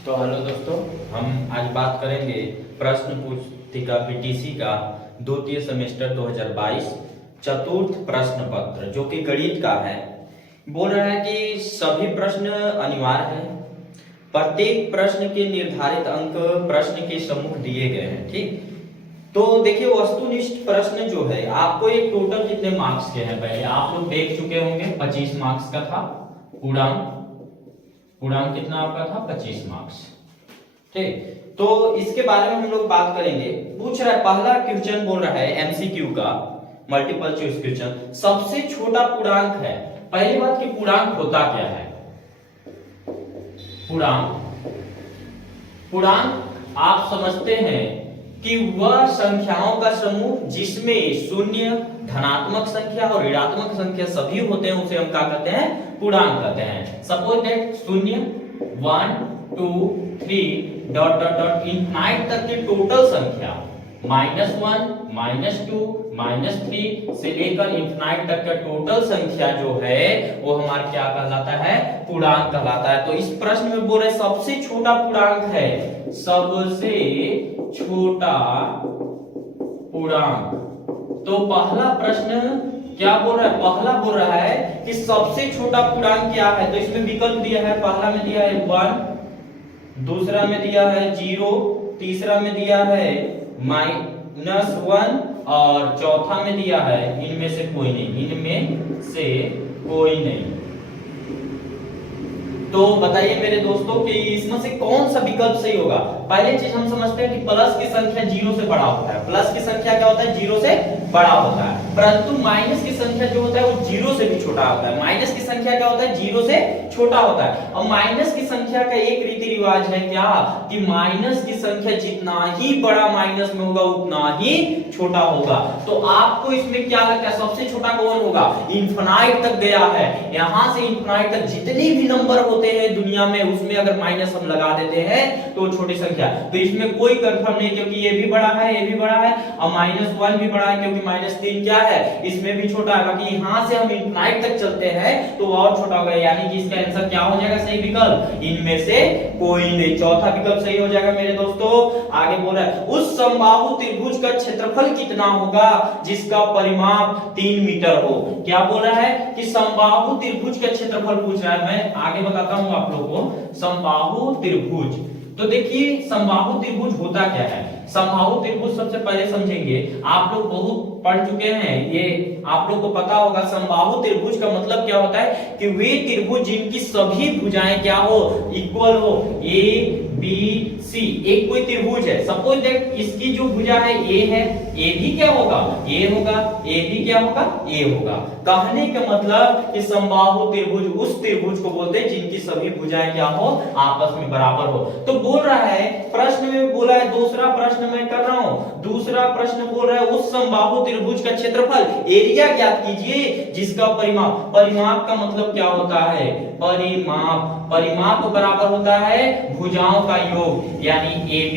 तो हेलो दोस्तों, हम आज बात करेंगे प्रश्न पुस्तिका पीटीसी का द्वितीय सेमेस्टर 2022 चतुर्थ प्रश्न पत्र जो कि गणित का है। बोल रहा है कि सभी प्रश्न अनिवार्य है। प्रत्येक प्रश्न के निर्धारित अंक प्रश्न के सम्मुख दिए गए हैं। ठीक, तो देखिए वस्तुनिष्ठ प्रश्न जो है आपको एक टोटल कितने मार्क्स के हैं पहले आप लोग देख चुके होंगे। 25 मार्क्स का था पूर्णांक। पूर्णांक कितना आपका था? 25 मार्क्स। ठीक, तो इसके बारे में हम लोग बात करेंगे। पूछ रहा है, पहला क्वेश्चन बोल रहा है एमसीक्यू का मल्टीपल चॉइस क्वेश्चन, सबसे छोटा पूर्णांक है। पहली बात कि पूर्णांक होता क्या है? पूर्णांक आप समझते हैं कि वह संख्याओं का समूह जिसमें शून्य, धनात्मक संख्या और ऋणात्मक संख्या सभी होते हैं उसे हम क्या कहते हैं? पूर्णांक कहते हैं। सपोज दैट शून्य 1 2 3 डॉट डॉट डॉट इनफाइनाइट तक की टोटल संख्या -1 -2 -3 से लेकर इनफाइनाइट तक का टोटल संख्या जो है वो हमारा क्या कहलाता है? पूर्णांक कहलाता है। तो इस प्रश्न में बोल रहे सबसे छोटा पूर्णांक है, सबसे छोटा पूर्णांक। तो पहला प्रश्न क्या बोल रहा है? पहला बोल रहा है कि सबसे छोटा पूर्णांक क्या है। तो इसमें विकल्प दिया है, पहला में दिया है 1, दूसरा में दिया है 0, तीसरा में दिया है -1 और चौथा में दिया है इनमें से कोई नहीं। इनमें से कोई नहीं। तो बताइए मेरे दोस्तों कि इसमें से कौन सा विकल्प सही होगा? पहली चीज हम समझते हैं कि प्लस की संख्या 0 से बड़ा होता है। प्लस की संख्या क्या होता है? 0 से बड़ा होता है। परंतु माइनस की संख्या जो होता है वो 0 से भी छोटा होता है। माइनस की संख्या क्या होता है? 0 से छोटा होता है। और माइनस की संख्या का एक रीति रिवाज है क्या कि माइनस की संख्या जितना ही बड़ा माइनस में होगा उतना ही छोटा होगा। तो आपको इसमें क्या लगता है सबसे छोटा कौन होगा? इनफिनाइट तक गया है। यहां से इनफिनाइट तक जितनी भी नंबर होते हैं दुनिया में उसमें अगर माइनस हम लगा देते हैं तो छोटी संख्या। तो इसमें कोई कंफर्म नहीं क्योंकि ये भी बड़ा है, ये भी बड़ा है और -1 भी बड़ा है क्योंकि -3 क्या है? इसमें भी छोटा है। बाकी यहां से हम इनफिनाइट तक चलते हैं तो और छोटा होगा। यानी कि इसका आंसर क्या हो जाएगा? सही विकल्प इनमें से कोई नहीं। चौथा विकल्प सही हो जाएगा मेरे दोस्तों। आगे बोल रहा है उस समबाहु त्रिभुज का क्षेत्रफल कितना होगा जिसका परिमाप 3 मीटर हो। क्या बोल रहा है कि समबाहु त्रिभुज का क्षेत्रफल पूछ रहा है। मैं आगे बताता हूं आप लोग को समबाहु त्रिभुज। तो देखिए समबाहु त्रिभुज होता क्या है? समबाहु त्रिभुज सबसे पहले समझेंगे। आप लोग बहुत पढ़ चुके हैं, ये आप लोग को पता होगा। समबाहु त्रिभुज का मतलब क्या होता है कि वे त्रिभुज जिनकी सभी भुजाएं क्या हो? इक्वल हो। ए बी सी एक कोई त्रिभुज है। सपोज दैट इसकी जो भुजा है ए है, ए भी क्या होगा? ए होगा। ए भी क्या होगा? ए होगा। कहने का मतलब कि समबाहु त्रिभुज उस त्रिभुज को बोलते हैं जिनकी सभी भुजाएं क्या हो? आपस में बराबर हो। तो बोल रहा है प्रश्न में बोला है, दूसरा प्रश्न मैं कर रहा हूं। दूसरा प्रश्न बोल रहा है उस समबाहु त्रिभुज का क्षेत्रफल एरिया ज्ञात कीजिए जिसका परिमाप। परिमाप का मतलब क्या होता है? परिमाप। परिमाप बराबर होता है भुजाओं का योग, यानी AB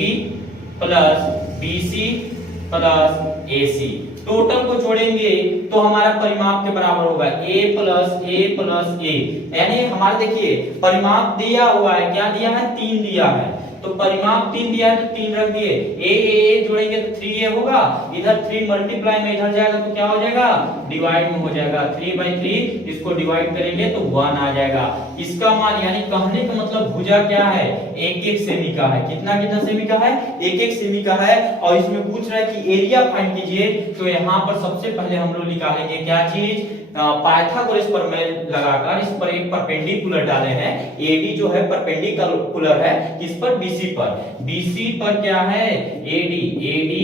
plus BC plus AC। Total को जोड़ेंगे तो हमारा परिमाप के बराबर होगा A प्लस A। यानी हमारा देखिए परिमाप दिया हुआ है, क्या दिया है? 3 दिया है। तो परिमाप 3 दिया है तो 3 रख दिए। ए जोड़ेंगे तो 3a होगा। इधर 3 मल्टीप्लाई में इधर जाएगा तो क्या हो जाएगा? डिवाइड में हो जाएगा। 3/3 इसको डिवाइड करेंगे तो 1 आ जाएगा। इसका मान यानी कहने का मतलब भुजा क्या है? 1-1 सेमी का है। कितना कितना सेमी का है? 1-1 सेमी का है। और इसमें पूछ रहा है कि एरिया फाइंड कीजिए। तो यहाँ पर सबसे पहले हम लोग निकालेंगे क्या चीज? पाइथागोरस प्रमेय लगाकर इस पर एक परपेंडिकुलर डाले हैं। एडी जो है परपेंडिकुलर है किस पर? बीसी पर। बीसी पर क्या है? AD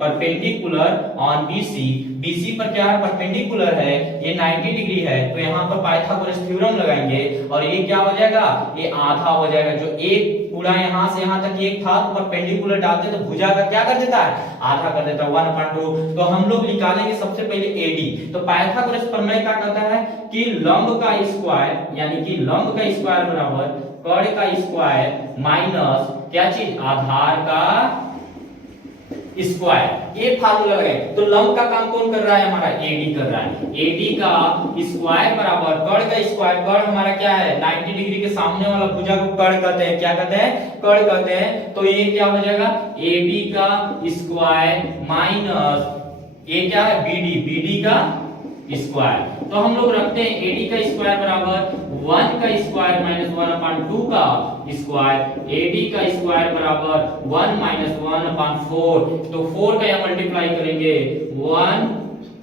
perpendicular on BC. BC पर क्या है? परपेंडिकुलर है। ये 90 डिग्री है। तो यहाँ पर पाइथागोरस थ्योरम लगाएंगे और ये क्या हो जाएगा? ये आधा हो जाएगा। जो एक पूरा यहाँ से यहाँ तक एक था तो परपेंडिकुलर डालते तो भुजा का क्या कर देता है? आधा कर देता है, 1/2। तो हम लोग निकालेंगे सबसे पहले एडी। तो पाइथागोरस प्रमेय क्या कहता है कि लंब का स्क्वायर, यानी कि लंब का स्क्वायर बराबर कर्ण का स्क्वायर माइनस क्या चीज? आधार का स्क्वायर, ये फार्मूला लगाए तो लंब का काम कौन कर रहा है, हमारा एडी कर रहा है। एडी का स्क्वायर बराबर कर्ण का स्क्वायर, कर्ण हमारा क्या है 90 डिग्री के सामने वाला भुजा को कर्ण कहते हैं, क्या कहते हैं, कर्ण कहते हैं। तो ये क्या हो जाएगा एडी का स्क्वायर माइनस ये क्या है बीडी, बीडी का स्क्वायर। तो हम लोग रखते हैं एडी का स्क्वायर बराबर 1 का स्क्वायर माइनस 1/2 का स्क्वायर, एडी का स्क्वायर बराबर 1 माइनस 1/4। तो 4 का यहाँ मल्टीप्लाई करेंगे 1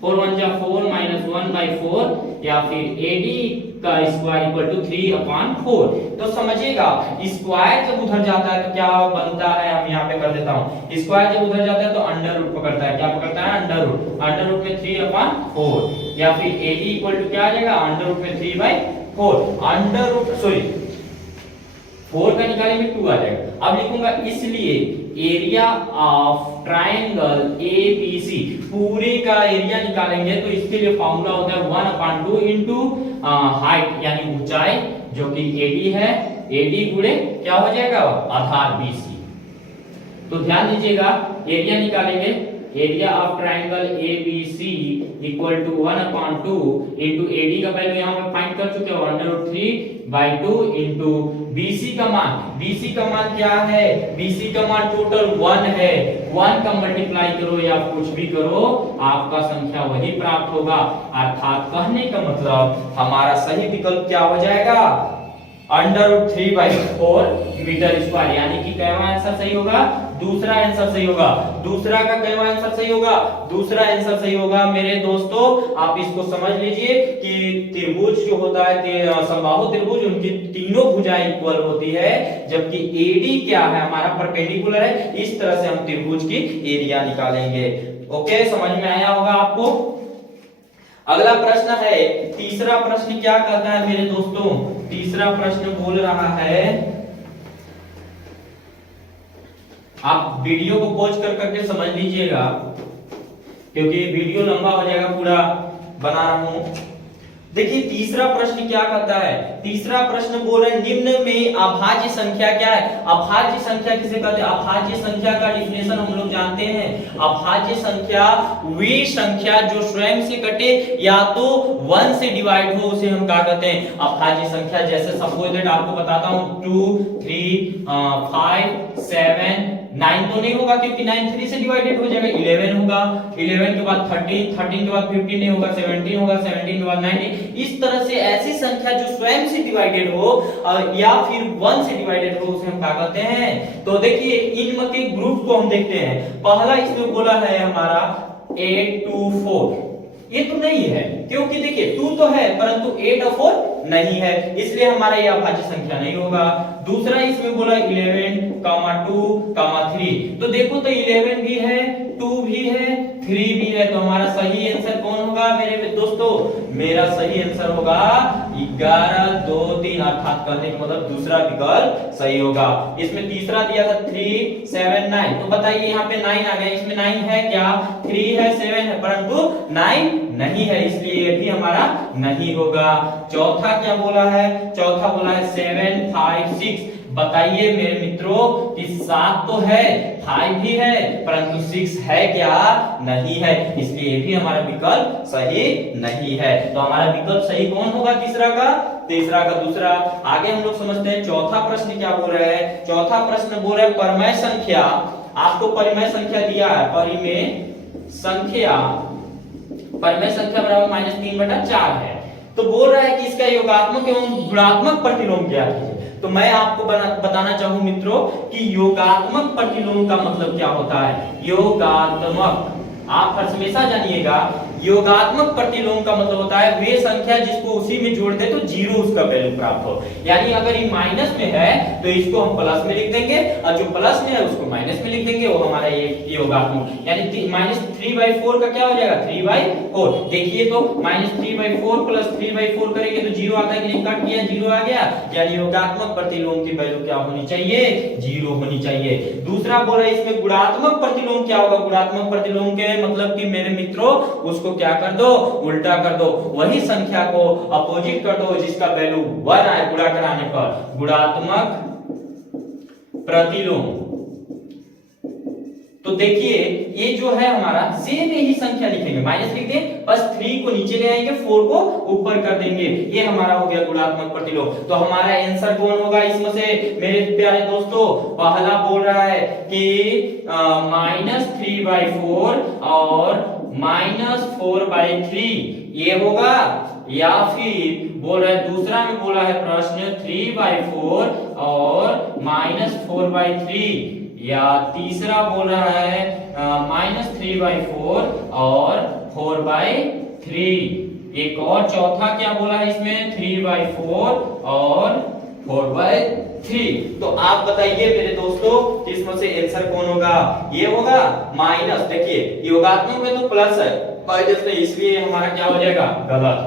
4 1 जा 4 माइनस 1/4 या फिर एडी का स्क्वायर इक्वल टू 3/4। तो समझिएगा स्क्वायर जब उधर जाता है तो क्या बनता है, हम यहाँ पे कर देता हूँ, स्क्वायर जब उधर जाता है तो अंडर रूट पकड़ता है, क्या पकड़ता है अंडर रूट, अंडर रूट में 3/4 या फिर एडी इक्वल टू क्या आ जाएगा अंडर रूट में 3/4, अंडर रूट सॉरी 4 का निकालेंगे 2 आ जाएगा। अब लिखूंगा इसलिए एरिया ऑफ ट्रायंगल एबीसी, पूरे का एरिया निकालेंगे तो इसके लिए फार्मूला होता है 1/2 इनटू हाइट यानी ऊंचाई जो कि एडी है, एडी गुणे क्या हो जाएगा आधार बीसी। तो ध्यान दीजिएगा एरिया निकालेंगे, area of triangle ABC equal to 1/2 into AD का वैल्यू यहां पे फाइंड कर चुके हो √3/2 इनटू बीसी का मान, बीसी का मान क्या है, बीसी का मान टोटल 1 है, 1 का मल्टीप्लाई करो या कुछ भी करो आपका संख्या वही प्राप्त होगा। अर्थात कहने का मतलब हमारा सही विकल्प क्या हो जाएगा √3/4 मीटर स्क्वायर, यानी कि कैवा आंसर सही होगा, दूसरा आंसर सही होगा। दूसरा का कैवा आंसर सही होगा, दूसरा आंसर सही होगा। मेरे दोस्तों आप इसको समझ लीजिए कि त्रिभुज जो होता है समबाहु त्रिभुज उनकी तीनों भुजाएं इक्वल होती है, जबकि एडी क्या है हमारा परपेंडिकुलर है। इस तरह से हम त्रिभुज की एरिया निकालेंगे। ओके समझ में आया होगा आपको। अगला प्रश्न है, तीसरा प्रश्न क्या कहता है मेरे दोस्तों, तीसरा प्रश्न बोल रहा है, आप वीडियो को पॉज कर करके समझ लीजिएगा क्योंकि वीडियो लंबा हो जाएगा, पूरा बना रहा हूं। देखिए तीसरा प्रश्न क्या कहता है, तीसरा प्रश्न बोल रहे निम्न में अभाज्य संख्या क्या है। अभाज्य संख्या किसे कहते हैं, अभाज्य संख्या का डिफिनेशन हम लोग जानते हैं। अभाज्य संख्या वे संख्या जो स्वयं से कटे या तो 1 से डिवाइड हो उसे हम क्या कहते हैं अभाज्य संख्या। जैसे सपोज दैट आपको बताता हूं 2 3 5 7 9 तो नहीं होगा क्योंकि 9 3 से डिवाइडेड हो जाएगा, 11 होगा, 11 के बाद 13, 13 के बाद 15 नहीं होगा, 17 होगा, 17 के बाद 19। इस तरह से ऐसी संख्या जो स्वयं से डिवाइडेड हो या फिर 1 से डिवाइडेड हो उसे हम क्या कहते हैं। तो देखिए इनमें के ग्रुप को हम देखते हैं। पहला इसमें बोला है हमारा 8 2 4, ये तो नहीं है क्योंकि देखिए 2 तो है परंतु 8 और 4 नहीं है, इसलिए हमारा ये अभाज्य संख्या नहीं होगा। दूसरा इसमें बोला 11, 2, 3, तो देखो तो 11 भी है, 2 भी है, 3 भी है, तो हमारा सही आंसर कौन होगा मेरे दोस्तों, मेरा सही आंसर होगा 11 2 3, अर्थात कहने का मतलब दूसरा विकल्प सही होगा। इसमें तीसरा दिया था 3 7 9, तो बताइए यहाँ पे 9 आ गया, इसमें 9 है क्या, 3 है 7 है परंतु 9 नहीं है, इसलिए ये भी हमारा नहीं होगा। चौथा क्या बोला है, चौथा बोला है 7 5 6, बताइए मेरे मित्रों कि 7 तो है, 5 भी है परंतु 6 है क्या, नहीं है, इसलिए ये भी हमारा विकल्प सही नहीं है। तो हमारा विकल्प सही कौन होगा तीसरा का, तीसरा का दूसरा। आगे हम लोग समझते हैं चौथा प्रश्न क्या बोल रहा है। चौथा प्रश्न बोल रहा है परिमेय संख्या, आपको परिमेय संख्या दिया है, परिमेय संख्या, परिमेय संख्या बराबर -3/4 है। तो बोल रहा है कि इसका योगात्मक एवं गुणात्मक प्रतिलोम क्या है। तो मैं आपको बताना चाहूं मित्रों कि योगात्मक प्रतिलोम का मतलब क्या होता है। योगात्मक आप हमेशा जानिएगा, योगात्मक प्रतिलोम का मतलब होता है वे संख्या जिसको उसी में जोड़ दे तो 0 उसका वैल्यू प्राप्त हो। यानी अगर ये माइनस में है तो इसको हम प्लस में लिख देंगे और जो प्लस में है उसको माइनस में लिख देंगे, वो हमारा ये योगात्मक। यानी -3/4 का क्या हो जाएगा 3/4। देखिए तो -3/4 प्लस 3/4 करेंगे तो 0 आता है कि नहीं, कट किया 0 आ गया। यानी योगात्मक प्रतिलोम की वैल्यू क्या होनी चाहिए, 0 होनी चाहिए। दूसरा बोला इसमें गुणात्मक प्रतिलोम क्या होगा। गुणात्मक प्रतिलोम के मतलब कि मेरे मित्रों उसको क्या कर दो, उल्टा कर दो, वही संख्या को अपोजिट कर दो जिसका वैल्यू 1 आए गुणा कराने पर। गुणात्मक प्रतिलोम तो देखिए ये जो है हमारा सेम यही संख्या लिखेंगे, माइनस लिख दें, बस 3 को नीचे ले आएंगे, 4 को ऊपर कर देंगे, ये हमारा हो गया गुणात्मक प्रतिलोम। तो हमारा आंसर कौन होगा इसमें से मेरे प्यारे दोस्तों? पहला बोल रहा है कि -3/4 और -4/3 ये होगा, या फिर बोल रहा है दूसरा में बोला है प्रश्न 3/4 और -4/3, या तीसरा बोल रहा है -3/4 और 4/3। एक और चौथा क्या बोला है इसमें? 3/4 और 4/3। तो आप बताइए मेरे दोस्तों कि इसमें से आंसर कौन होगा? ये होगा माइनस, देखिए योगात्मक में तो प्लस है माइनस में, इसलिए हमारा क्या हो जाएगा? गलत।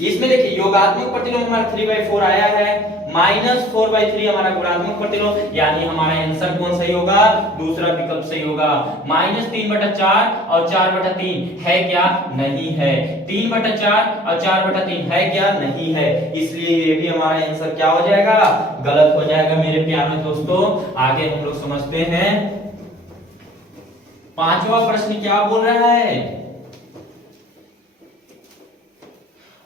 इसमें देखिए योगात्मक प्रतिलोम हमारा 3/4 आया है, -4/3 हमारा गुणात्मक प्रतिलोम, यानी हमारा आंसर कौन सही होगा? दूसरा विकल्प सही होगा। -3/4 और 4/3 है क्या? नहीं है। 3/4 और 4/3 है क्या? नहीं है। इसलिए ये भी हमारा आंसर क्या हो जाएगा? गलत हो जाएगा मेरे प्यारे दोस्तों। आगे हम लोग समझते हैं, पांचवा प्रश्न क्या बोल रहा है?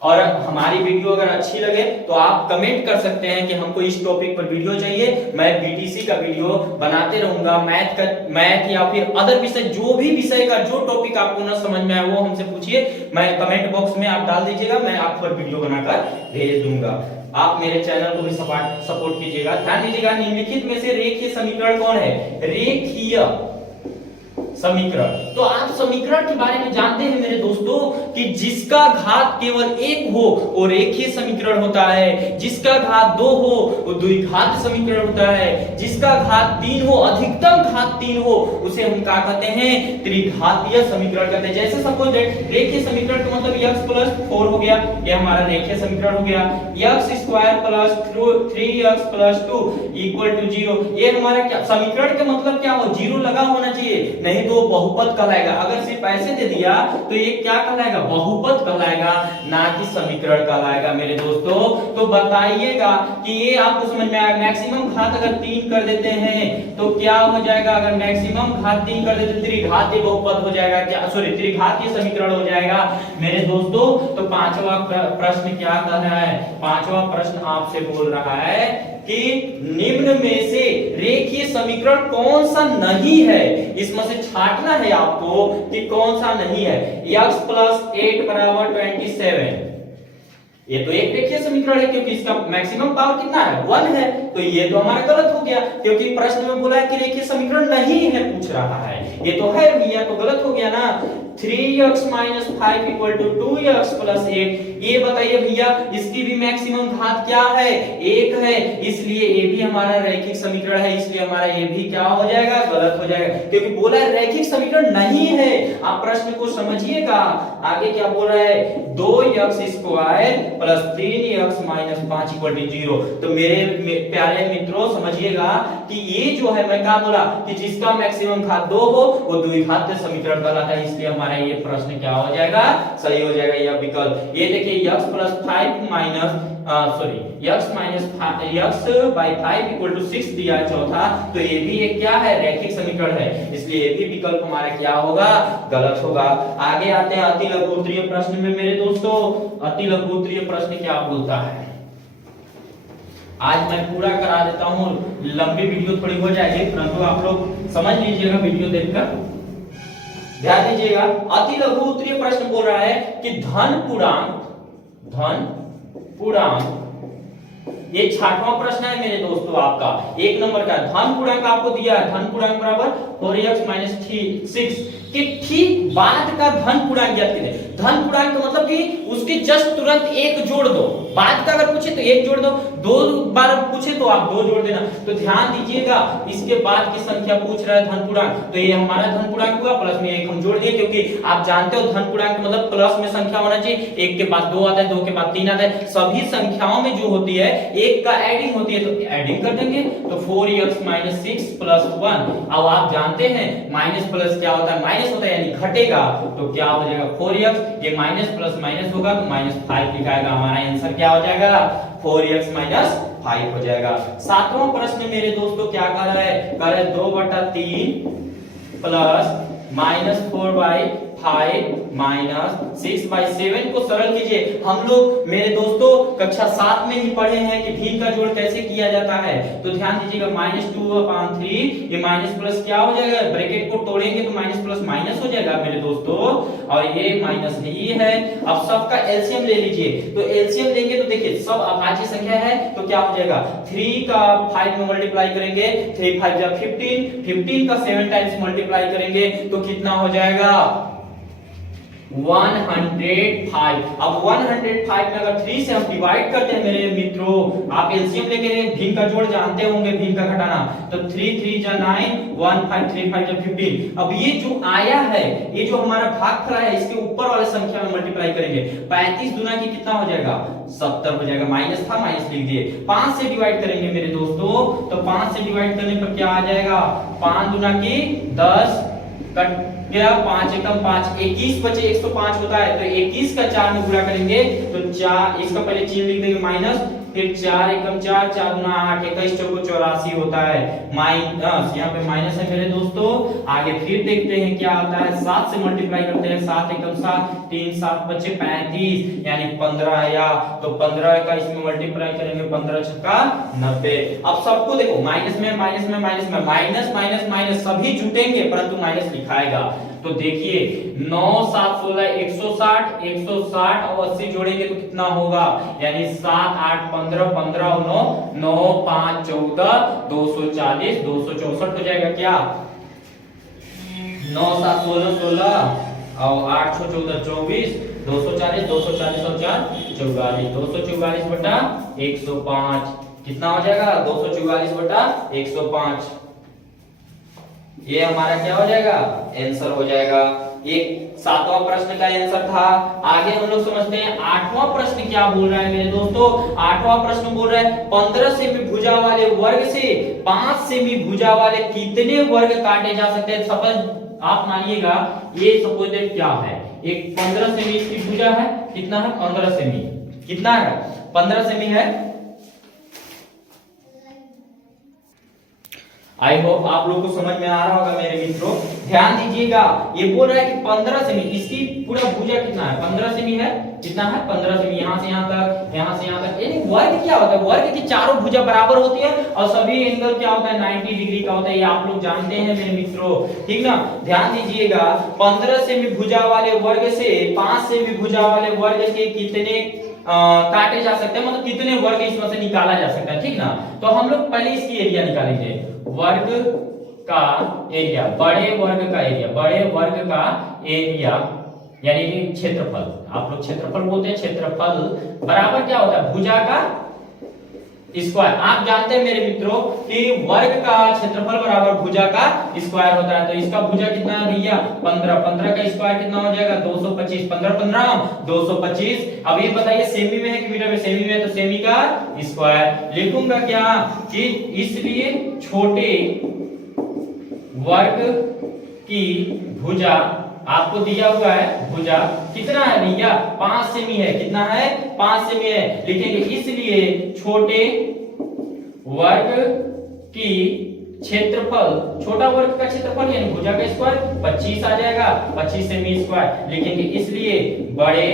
और हमारी वीडियो अगर अच्छी लगे तो आप कमेंट कर सकते हैं कि हमको इस टॉपिक पर वीडियो चाहिए, मैं बीटीसी का वीडियो बनाते रहूंगा। मैथ या फिर अदर विषय, जो भी विषय का जो टॉपिक आपको ना समझ में आए वो हमसे पूछिए, मैं कमेंट बॉक्स में आप डाल दीजिएगा, मैं आप पर वीडियो बनाकर भेज दूंगा। आप मेरे चैनल को भी सपोर्ट कीजिएगा। ध्यान दीजिएगा, निम्नलिखित में से रेखीय समीकरण कौन है? रेखीय समीकरण। तो आप समीकरण के बारे में जानते हैं मेरे दोस्तों कि जिसका घात केवल 1 हो वो रेखीय समीकरण होता है, जिसका घात 2 हो वो द्विघात समीकरण होता है, जिसका घात 3 हो, अधिकतम घात 3 हो, उसे हम क्या कहते हैं? त्रिघातीय समीकरण कहते हैं। जैसे सपोज रेखीय समीकरण का मतलब x + 4 हो गया, ये हमारा रेखीय समीकरण हो गया। x² + 3x + 2 = 0, ये हमारा क्या समीकरण का मतलब क्या हो? 0 लगा होना चाहिए, नहीं तो बहुपद कहलाएगा। अगर सिर्फ ऐसे दे दिया तो ये क्या कहलाएगा? बहुपद कहलाएगा, ना कि समीकरण कहलाएगा मेरे दोस्तों। तो बताइएगा कि ये आपको समझ में आया? मैक्सिमम घात अगर 3 कर देते हैं तो क्या हो जाएगा? अगर मैक्सिमम घात 3 कर देते त्रिघातीय बहुपद हो जाएगा, क्या सॉरी त्रिघातीय समीकरण हो जाएगा मेरे दोस्तों। तो पांचवा प्रश्न क्या कह रहा है? पांचवा प्रश्न आपसे बोल रहा है कि निम्न में से रेखीय समीकरण कौन सा नहीं है? इसमें से छांटना है आपको कि कौन सा नहीं है। x + 8 = 27, ये तो एक रेखीय समीकरण है क्योंकि इसका मैक्सिमम पावर कितना है? 1 है। तो ये तो हमारा गलत हो गया क्योंकि प्रश्न में बोला है कि रेखीय समीकरण नहीं है, पूछ रहा है, ये तो है भैया, तो गलत हो गया ना। 3x - 5 = 2x + 8, ये बताइए भैया इसकी भी मैक्सिमम घात क्या है? 1 है, इसलिए ये भी हमारा रैखिक समीकरण है, इसलिए हमारा ये भी क्या हो जाएगा? गलत हो जाएगा क्योंकि बोला है रैखिक समीकरण नहीं है। आप प्रश्न को समझिएगा, आगे क्या बोल रहा है? 2x² + 3x - 5 = 0। तो मेरे प्यारे मित्रों समझिएगा कि ये जो है मैं क्या बोला कि जिसका मैक्सिमम घात 2 हो वो द्विघात समीकरण कहलाता है, इसलिए हमारा ये प्रश्न क्या हो जाएगा? सही हो जाएगा यह विकल्प। ये देखिए x + 5 x/5 = 6 दिया है चौथा, तो ये भी एक क्या है? रैखिक समीकरण है, इसलिए ये भी विकल्प हमारा क्या होगा? गलत होगा। आगे आते हैं अति लघु उत्तरीय प्रश्न में मेरे दोस्तों। अति लघु उत्तरीय प्रश्न क्या बोलता है? आज मैं पूरा करा देता हूं, लंबी वीडियो थोड़ी हो जाएगी, परंतु आप लोग समझ लीजिएगा वीडियो देखकर। ध्यान दीजिएगा, अति लघु उत्तरीय प्रश्न बोल रहा है कि धन पूर्णांक, ये 6वां प्रश्न है मेरे दोस्तों आपका, 1 नंबर का। धन पूर्णांक आपको दिया है, धन पूर्णांक बराबर 4x - 6 के ठीक बाद का धन पूर्णांक ज्ञात कीजिए। धन पूर्णांक का मतलब कि उसके जस्ट तुरंत 1 जोड़ दो, बाद का अगर पूछे तो 1 जोड़ दो, 2 बार पूछे तो आप 2 जोड़ देना। तो ध्यान दीजिएगा, इसके बाद की संख्या पूछ रहा है धन पूर्णांक, तो ये हमारा धन पूर्णांक हुआ, प्लस में 1 हम जोड़ दिए, क्योंकि आप जानते हो धन पूर्णांक मतलब प्लस में संख्या होना चाहिए, 1 के बाद 2 आता है, 2 के बाद 3 आता है। सभी संख्याओं में जो होती है 1 का एडिंग होती है, तो एडिंग कर देंगे, तो 4x - 6 + 1। अब आप जानते हैं माइनस प्लस क्या होता है? माइनस होता है, यानी घटेगा, तो क्या हो जाएगा? 4x, ये माइनस प्लस माइनस होगा तो -5 लिखाएगा। हमारा आंसर क्या हो जाएगा? 4x - 5 हो जाएगा। 7वां प्रश्न मेरे दोस्तों क्या कर रहा है? कह रहा है 2/3 प्लस -4/5 माइनस 6/7 को सरल कीजिए। हम लोग मेरे दोस्तों कक्षा 7 में ही पढ़े हैं कि भी का जोड़ कैसे किया जाता है। तो ध्यान दीजिएगा -2/3 ये माइनस प्लस क्या हो जाएगा, ब्रैकेट को तोड़ेंगे तो माइनस प्लस माइनस हो जाएगा मेरे दोस्तों, और ये माइनस नहीं है। अब सबका एलसीएम ले लीजिए। तो एलसीएम लेंगे तो देखिए सब अभाज्य संख्या है तो क्या हो जाएगा, 3 का 5 में मल्टीप्लाई करेंगे 3 5 जा 15, 15 का 7 टाइम्स मल्टीप्लाई करेंगे तो कितना हो जाएगा 105। अब 105 में अगर 3 से हम डिवाइड करते हैं मेरे मित्रों, आप एलसीएम लेके भिन्न का जोड़ जानते होंगे, भिन्न का घटाना, तो 3 3 जा 9, 1 5 3 5 जा 15। अब ये जो आया है, ये जो हमारा भागफल है, इसके ऊपर वाले संख्या में मल्टीप्लाई करेंगे। 35 गुना की कितना हो जाएगा 70 हो जाएगा, माइनस था माइनस लिख दिए। 5 से डिवाइड करेंगे मेरे दोस्तों, तो 5 से डिवाइड करने पर क्या आ जाएगा, 5 गुना की 10 कट गया, 5 एकम 5, 21 बचे 105 होता है। तो 21 का 4 में गुणा करेंगे तो 4, इसका पहले चिन्ह लिख देंगे माइनस, फिर 4 एकम 4, 4 गुना 8, 21 चौको 84 होता है, माइनस यहाँ पे माइनस है मेरे दोस्तों। आगे फिर देखते हैं क्या आता है, 7 से मल्टीप्लाई करते हैं, 7 एकम 7, 3 7 बचे 35 यानी 15 आया। तो 15 का इसमें मल्टीप्लाई करेंगे, 15 छक्का 90। अब सबको देखो माइनस में माइनस में माइनस में माइनस माइनस माइनस सभी जुटेंगे परंतु माइनस लिखाएगा। तो देखिए 9 7 16 160, 160 और 80 जोड़ेंगे तो कितना होगा, यानी 7 8 15 15 और 9 9 5 14 240 264 हो जाएगा क्या, 9 7 16 16 और 8 6 14 24 240 240 और 4 44 244 बटा 105 कितना हो जाएगा 244 बटा 105। ये हमारा क्या हो जाएगा, आंसर हो जाएगा। एक 7वां प्रश्न का आंसर था। आगे हम लोग समझते हैं 8वां प्रश्न क्या बोल रहा है मेरे दोस्तों। 8वां प्रश्न बोल रहा है 15 सेमी भुजा वाले वर्ग से 5 सेमी भुजा वाले कितने वर्ग काटे जा सकते हैं। सपोज आप मानिएगा ये सपोज क्या है, एक 15 सेमी इसकी भुजा है, कितना है 15 सेमी, कितना है 15 सेमी है। आई होप आप लोगों को समझ में आ रहा होगा मेरे मित्रों। ध्यान दीजिएगा ये बोल रहा है कि 15 सेमी, इसकी पूरा भुजा कितना है 15 सेमी है, कितना है 15 सेमी, यहां से यहां तक, यहां से यहां तक। यानी वर्ग क्या होता है, वर्ग की चारों भुजा बराबर होती है और सभी एंगल क्या होता है 90 डिग्री का होता है, ये आप लोग जानते हैं मेरे मित्रों, ठीक ना। ध्यान दीजिएगा 15 सेमी भुजा वाले वर्ग से 5 सेमी भुजा वाले वर्ग के कितने काटे जा सकते हैं, मतलब कितने वर्ग इसमें से निकाला जा सकता है, ठीक ना। तो हम लोग पहले इसकी एरिया निकालेंगे, वर्ग का एरिया, बड़े वर्ग का एरिया, बड़े वर्ग का एरिया यानी कि क्षेत्रफल, आप लोग क्षेत्रफल बोलते हैं, क्षेत्रफल बराबर क्या होता है भुजा का स्क्वायर। आप जानते हैं मेरे मित्रों कि वर्ग का क्षेत्रफल बराबर भुजा का स्क्वायर होता है। तो इसका भुजा कितना है भैया 15, 15 का स्क्वायर कितना हो जाएगा 225, 15 15 225। अब ये बताइए सेमी में है कि मीटर में, सेमी में है तो सेमी का स्क्वायर लिखूंगा क्या कि इसलिए छोटे वर्ग की भुजा आपको दिया हुआ है, भुजा कितना है भैया 5 सेमी है, कितना है 5 सेमी है, लिखेंगे इसलिए छोटे वर्ग की क्षेत्रफल, छोटा वर्ग का क्षेत्रफल यानी भुजा का स्क्वायर 25 आ जाएगा, 25 सेमी स्क्वायर लिखेंगे, इसलिए बड़े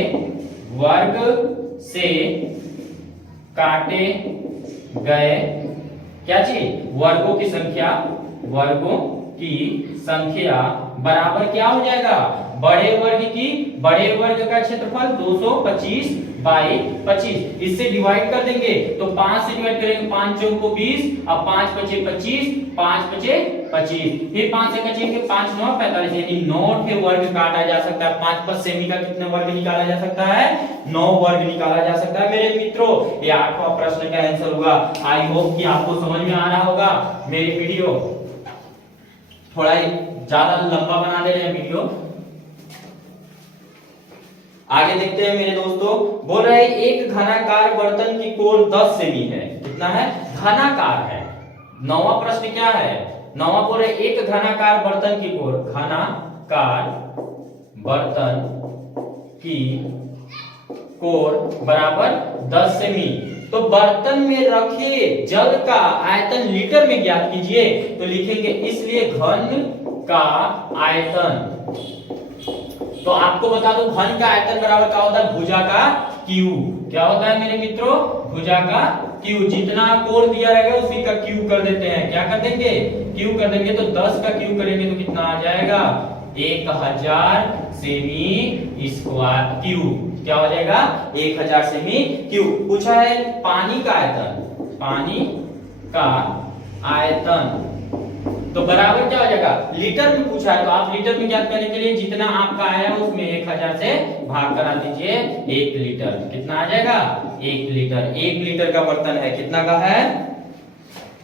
वर्ग से काटे गए क्या चीज वर्गों की संख्या, वर्गों की संख्या बराबर क्या हो जाएगा बड़े वर्ग की, बड़े वर्ग का क्षेत्रफल 225 बाई 25, इससे डिवाइड कर देंगे तो 5 से डिवाइड करेंगे 5 चौक को 20, अब 5 बचे 25, 5 बचे 25, फिर 5 से कटेंगे 5 9 45 यानी 9 के वर्ग काटा जा सकता है। 5 पर सेमी का कितने वर्ग निकाला जा सकता है 9 वर्ग निकाला जा सकता है मेरे मित्रों। ये 8वां प्रश्न का आंसर होगा। आई होप कि आपको समझ में आ रहा होगा। मेरी वीडियो थोड़ा ज्यादा लंबा बना दे रहे हैं वीडियो। आगे देखते हैं मेरे दोस्तों, बोल रहे हैं एक घनाकार बर्तन की कोण 10 सेमी है, कितना है घनाकार है। 9वां प्रश्न क्या है, 9वां बोल रहे एक घनाकार बर्तन की कोण, घनाकार बर्तन की कोण बराबर 10 सेमी। तो बर्तन में रखे जल का आयतन लीटर में ज्ञात कीजिए। तो लिखेंगे इसलिए घन का आयतन। तो आपको बता दूं घन का आयतन बराबर क्या होता है, भुजा का क्यू। क्या होता है मेरे मित्रों, भुजा का क्यू। जितना कोण दिया रहेगा उसी का क्यू कर देते हैं। क्या कर देंगे, क्यू कर देंगे। तो 10 का क्यू करेंगे तो कितना आ जाएगा, 1000 सेमी स्क्वायर क्यू। क्या हो जाएगा, 1000 सेमी क्यू। पूछा है पानी का आयतन, पानी का आयतन तो बराबर क्या हो जाएगा, लीटर में पूछा है तो आप लीटर में ज्ञात करने के लिए जितना आपका आया है उसमें 1000 से भाग करा दीजिए 1 लीटर। कितना आ जाएगा, 1 लीटर। 1 लीटर का बर्तन है, कितना का है।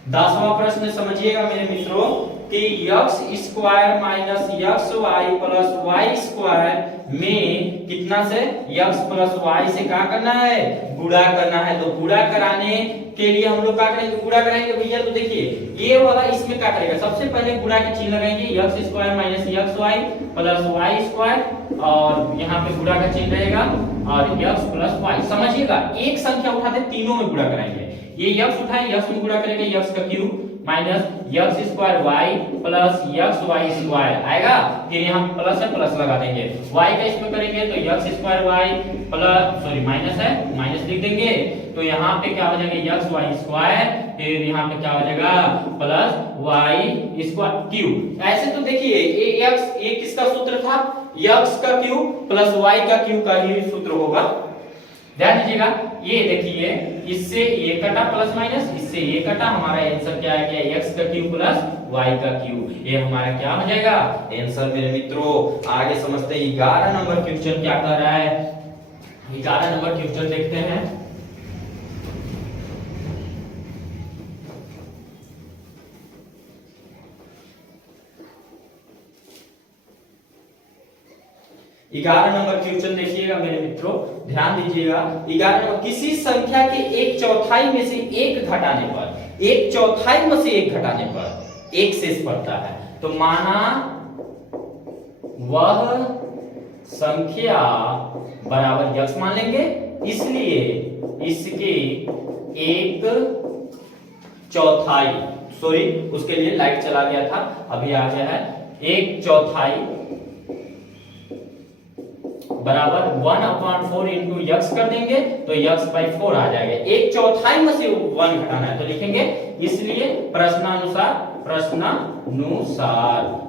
10वां प्रश्न समझिएगा मेरे मित्रों कि x square minus x y plus y square में कितना से x प्लस वाई से क्या करना है, गुणा करना है। तो गुणा कराने के लिए हम लोग क्या करेंगे, गुणा कराएंगे भैया। तो देखिए ये वाला इसमें क्या करेगा, सबसे पहले गुणा के चिन्ह लगाएंगे, x square minus x y plus y square और यहाँ पे गुणा का चिन्ह रहेगा और x प्लस वाई। समझिएगा एक संख्या उठाते तीनों में गुणा कराएंगे। ये x उठाएं, x में गुणा करेंगे x का cube minus x square y plus x y square आएगा। फिर यहाँ प्लस है, प्लस लगा देंगे। y का इसमें करेंगे तो x square y plus sorry minus है, माइनस लिख देंगे। तो यहाँ पे क्या हो जाएगा, एक्स वाई स्क्वायर, फिर यहाँ पे क्या हो जाएगा प्लस वाई स्क्वायर क्यूब। ऐसे तो देखिए ये x ये किसका सूत्र था, x का क्यूब प्लस y का क्यूब का ही सूत्र होगा। ध्यान दीजिएगा, ये देखिए इससे ये कटा प्लस माइनस, इससे ये कटा, हमारा आंसर क्या आ गया, x का क्यूब प्लस y का क्यूब। ये हमारा क्या हो जाएगा आंसर मेरे मित्रों। आगे समझते हैं 11 नंबर क्वेश्चन क्या कर रहा है। 11 नंबर क्वेश्चन देखते हैं। ग्यारह नंबर क्वेश्चन देखिएगा मेरे मित्रों, ध्यान दीजिएगा। 11 नंबर, किसी संख्या के 1/4 में से 1 घटाने पर, 1/4 में से 1 घटाने पर 1 शेष पड़ता है। तो माना वह संख्या बराबर x मान लेंगे, इसलिए इसके 1/4 सॉरी उसके लिए लाइट चला गया था, अभी आ गया है। 1/4 बराबर 1/4 इंटू एक्स कर देंगे तो x/4 आ जाएगा। 1/4 में से 1 घटाना है तो लिखेंगे, इसलिए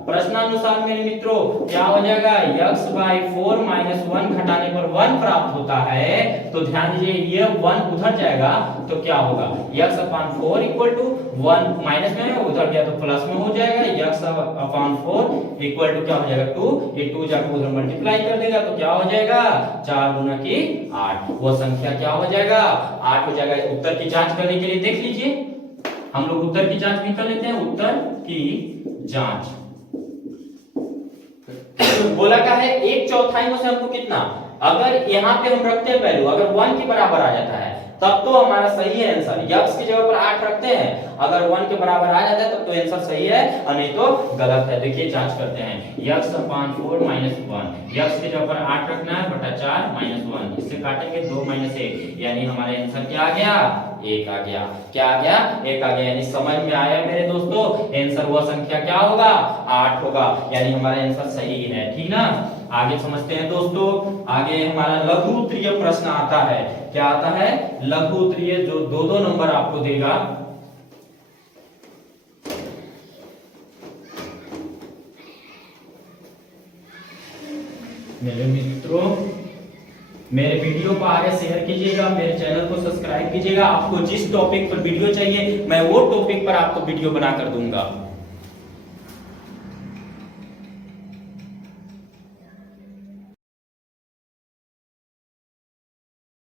प्रश्नानुसार मेरे मित्रों क्या हो जाएगा, x/4 माइनस 1 घटाने पर 1 प्राप्त होता है। तो ध्यान दीजिए ये 1 उधर जाएगा तो क्या होगा, x/4 इक्वल टू 1 माइनस में है उधर गया तो प्लस में हो जाएगा, x/4 इक्वल टू क्या हो जाएगा 2, ये 2 जाकर उधर मल्टीप्लाई कर देगा तो क्या हो जाएगा 4 गुना की 8। वो संख्या क्या हो जाएगा 8 हो जाएगा। उत्तर की जांच करने के लिए देख लीजिए, हम लोग उत्तर की जांच भी कर लेते हैं। उत्तर की जांच बोला क्या है, 1/4 में से हमको कितना, अगर यहाँ पे हम रखते हैं वैल्यू, अगर 1 के बराबर आ जाता है तब तो हमारा सही है आंसर। x की जगह पर 8 रखते हैं, अगर 1 के बराबर आ जाता है तब तो आंसर सही है और नहीं तो गलत है। देखिए जांच करते हैं, x/4 माइनस 1, x की जगह पर 8 रखना है बटा 4 माइनस 1, इससे काटेंगे 2 माइनस 1, यानी हमारा आंसर क्या आ गया 1 आ गया। क्या आ गया 1 आ गया। यानी समझ में आया मेरे दोस्तों, आंसर वह संख्या क्या होगा 8 होगा, यानी हमारा आंसर सही है। ठीक ना, आगे समझते हैं दोस्तों। आगे हमारा लघु उत्तरीय प्रश्न आता है। क्या आता है, लघु उत्तरीय, जो 2-2 नंबर आपको देगा। मेरे मित्रों मेरे वीडियो को आगे शेयर कीजिएगा, मेरे चैनल को सब्सक्राइब कीजिएगा। आपको जिस टॉपिक पर वीडियो चाहिए मैं वो टॉपिक पर आपको वीडियो बना कर दूंगा।